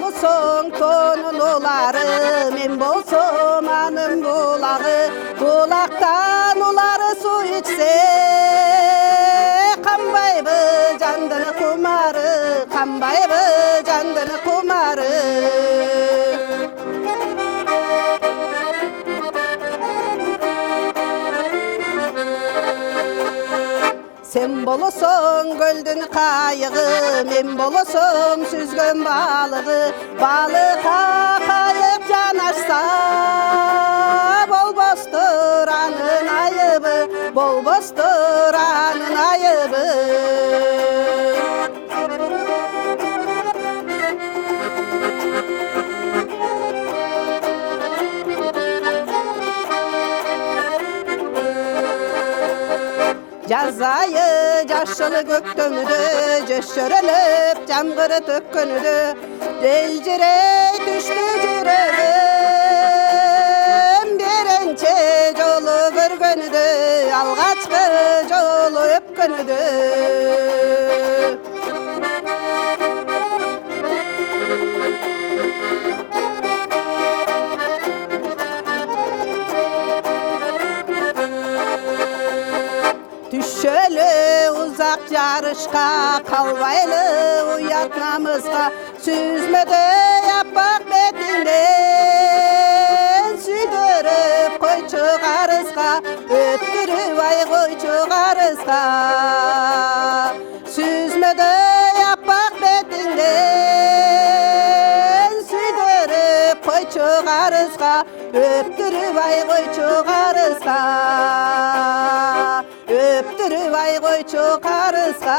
bolsоң тонун улары, мен болсом анын булагы. Булактан улары су ичсе, канбайбы жандын кумары, канбайбы жандын кумары. Sen bolosоң көлдүн кайыгы, мен болосом сүзгөн балыгы. Балыкка кайык жанашса, болбостур анын айыбы, болбостур анын айыбы. Jaz ayı jaşılı göktönüdü, jöşörölüp jamgırı tökkönüdü. Elcirey düştü yüreğim, birinci jolu görgönüdü, algaçkı jolu öpkönüdü. Düşölü uzak yarışka, kalbaylı uyat namızga. Süzmödü yaprak betinden, süydürüp koyçu karızga. Öttürüp ay koyçu karızga. Süzmödü yaprak betinden, süydürüp koyçu karızga. Öttürüp ay koyçu karızga. Öptürüp ay koyçu karızga.